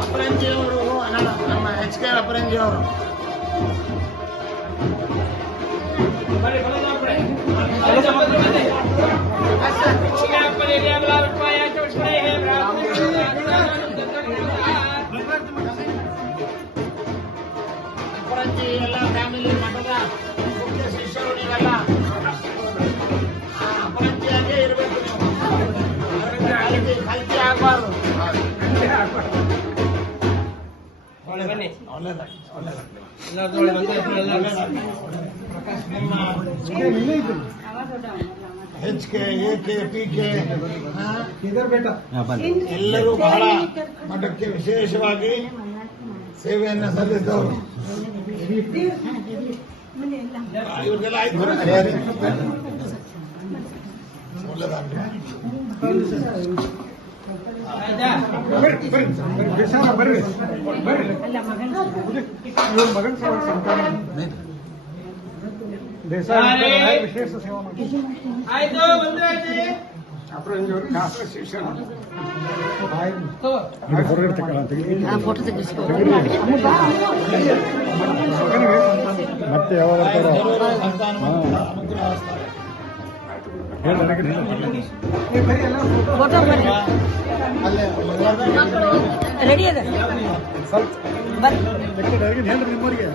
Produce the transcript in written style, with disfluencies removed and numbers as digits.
ಅಪರಂಜಿಯವರು ನಮ್ಮ HK ಅಪರಂಜಿಯವರು ಅಪರಂಜಿ ಎಲ್ಲ family ಮಠದ ಮುಖ್ಯ ಶಿಷ್ಯರು ನೀವೆಲ್ಲ ಅಪರಂಜಿಯಾಗೇ ಇರಬೇಕು. ನೀವು ಕಲ್ತಿ ಆಗಬಾರ್ದು. HK AK PK ಎಲ್ಲರೂ ಬಹಳ ಮಠಕ್ಕೆ ವಿಶೇಷವಾಗಿ ಸೇವೆಯನ್ನು ಸಲ್ಲಿಸಿದವರು. ಇವ್ರಿಗೆಲ್ಲ ಆಯ್ತು ವಿಶೇಷ ಸೇವಾ ಅಪರಂಜಿಯವರು ಶಾಸ್ತ್ರ ಶಿಕ್ಷಣ ಫೋಟೋ ತೆಗೆಸ್ಕೊ ಮತ್ತೆ ಯಾವಾಗ ಫೋಟೋ ರೆಡಿ ಅದ ನಿಮ್ಮವರಿಗೆ